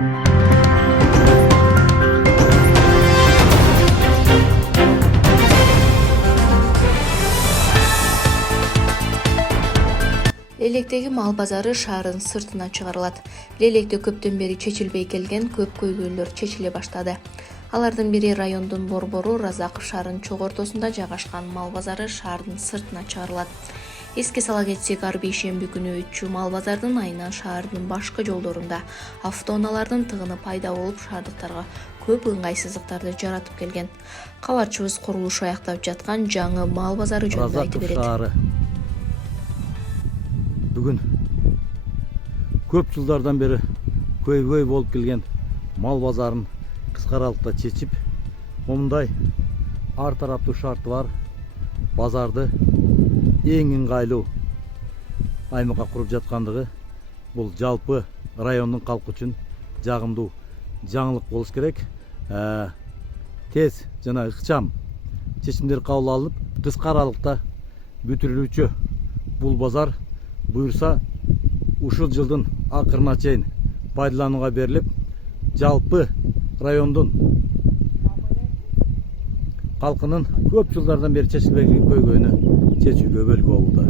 Лелектеги мал базары шаардын сыртына чыгарылат. Лелекте көптөн бери чечилбей келген көп көйгөйлөр чечиле баштады. Алардын бири райондун борбору Разаков шаарынын чогуу ортосунда жайгашкан мал базары шаардын сыртына чыгарылат. Эске сала кетсек, ар бейшемби күнү 3 мал базардын айынан шаардын башкы жолдорунда автоунаалардын тыгыны пайда болуп, шаардыктарга көп ыңгайсыздыктарды жаратып келген. Кабарчыбыз курулушу аяктап жаткан жаңы мал базары жөнүндө айтып берет. Бүгін көп жылдардан бері көйгөй болып келген мал базарын кыска аралыкта чечип, момундай ар тараптуу шарты бар базарды эң ыңгайлуу аймакка куруп жаткандыгы бул жалпы райондун калкы үчүн жагымдуу жаңылык болуш керек. Тез жана ыкчам чечимдер кабыл алынып, кыска аралыкта бүтүрүлүүчү бул базар буюрса ушул жылдын акырына чейин пайдаланууга берилип, жалпы райондун калкынын көп жылдардан бери чечилбеген көйгөйүнү чечүүгө бөлгү болууда.